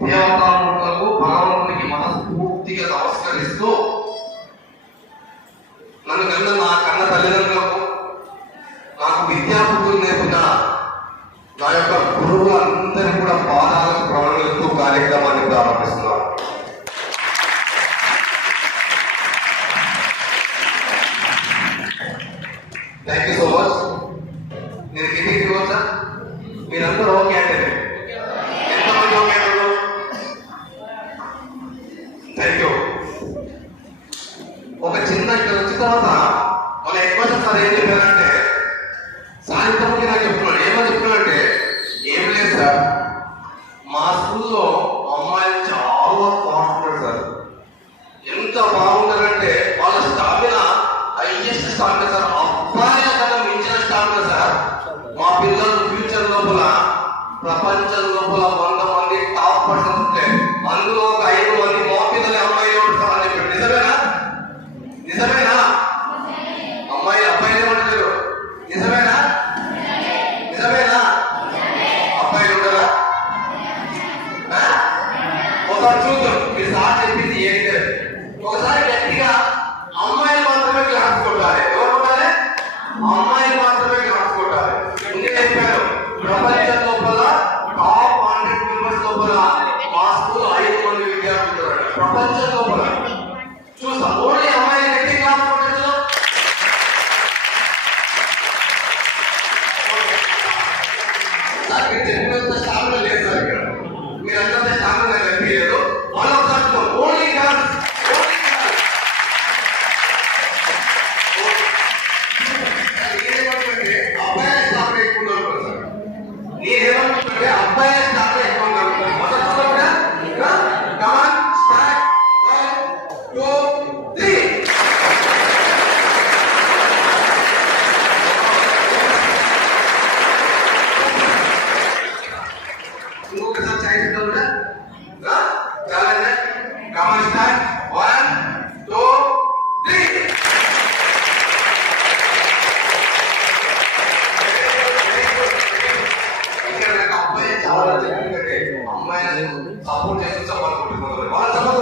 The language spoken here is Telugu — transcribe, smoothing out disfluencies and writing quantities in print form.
దేవతామూర్తులకు భగవంతునికి మనస్ఫూర్తిగా నమస్కరిస్తూ నన్ను కన్నా నా కన్న తల్లిదండ్రులకు నాకు విద్యాబుద్ధులు నేర్పిన నా యొక్క గురువులందరినీ కూడా పాదాలకు ప్రణమిస్తూ కార్యక్రమాన్ని ప్రారంభిస్తున్నాను. Thank you so much. నేను కిందికి దిగవచ్చా? మీరందరూ ఓకే అంటే ఎంతమంది ఓకే అంటారు? Thank you. ఒక చిన్న ఇక్కడ వచ్చిన తర్వాత మన ఎక్స్ప్రెషన్ సార్ ఏం చెప్పారంటే, సాయంత్రంకి నాకు చెప్తున్నాడు. ఏమని చెప్తున్నాడంటే, ఏం లేదు సార్, మా స్కూల్లో అమ్మాయిలు చాలా బాగుంటారు సార్. ఎంత బాగుంటారంటే వాళ్ళ స్టామినా హైయెస్ట్ స్టామినా సార్. అబ్బాయిల కన్నా మించిన స్టామినా సార్. మా పిల్లలు ఫ్యూచర్ లోపల ప్రపంచం లోపల 100 మంది టాప్ పర్సన్స్ ఉంటే అందులో ఒక 5 మంది మా పిల్లలు అమ్మాయిలు ఉంటారని చెప్పారు. నిజమేనా? నిజమేనా? అమ్మాయి అబ్బాయిలు ఏమంటారు? నిజమేనా? నిజమేనా? అబ్బాయిలు ఉంటారా? ఒకసారి చూద్దాం. మీరు సార్ చెప్పింది ఏంటి? ఒకసారి గట్టిగా అమ్మాయిలు మాత్రమే క్లాస్ కొట్టాలి. ఎవరు కొట్టాలి? అమ్మాయిలు మాత్రమే క్లాస్ కొట్టాలి. ఇంకే చెప్పారు, ప్రపంచం లోపల టాప్ 100 మెంబర్స్ లోపల మా స్కూల్ 5 మంది విద్యార్థులు. ప్రపంచం లోపల చూస్తాం. ఓన్లీ అమ్మాయిలు గట్టి క్లాస్ కొట్టచ్చు. నాకు చెప్పినంత స్టామినా లేదు సార్. ఇక్కడ మీరంతా స్టామినా కనిపించలేదు. వాళ్ళ ఓన్లీ క్లాస్ నేనేమంటే అబ్బాయి స్టాప్ ఎక్కువ మొదటి కమాన్ స్టార్ట్ 1 2 3. ఇంకొకసారి ఛాయిస్ కూడా చాలా కమాన్ స్టార్ట్ 1 2 3. చాలా ఎందుకంటే అమ్మాయిని సపోర్ట్ చేస్తూ సపోర్ట్ కొట్టుకుంటారు. వాళ్ళ సపోర్ట్